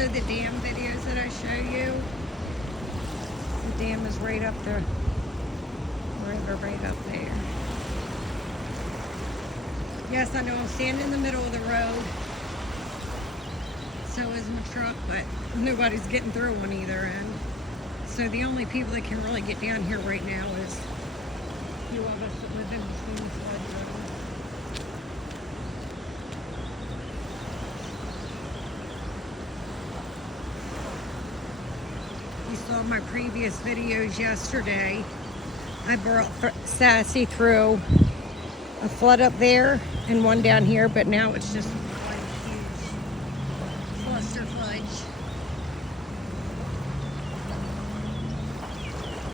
also the dam videos that I show you. The dam is right up the river, right up there. Yes, I know I'm standing in the middle of the road. So is my truck, but nobody's getting through on either end. So the only people that can really get down here right now is a few of us that live in between the flood zone. You saw my previous videos yesterday. I brought Sassy through a flood up there and one down here, but now it's just